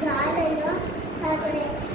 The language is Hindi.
जा रही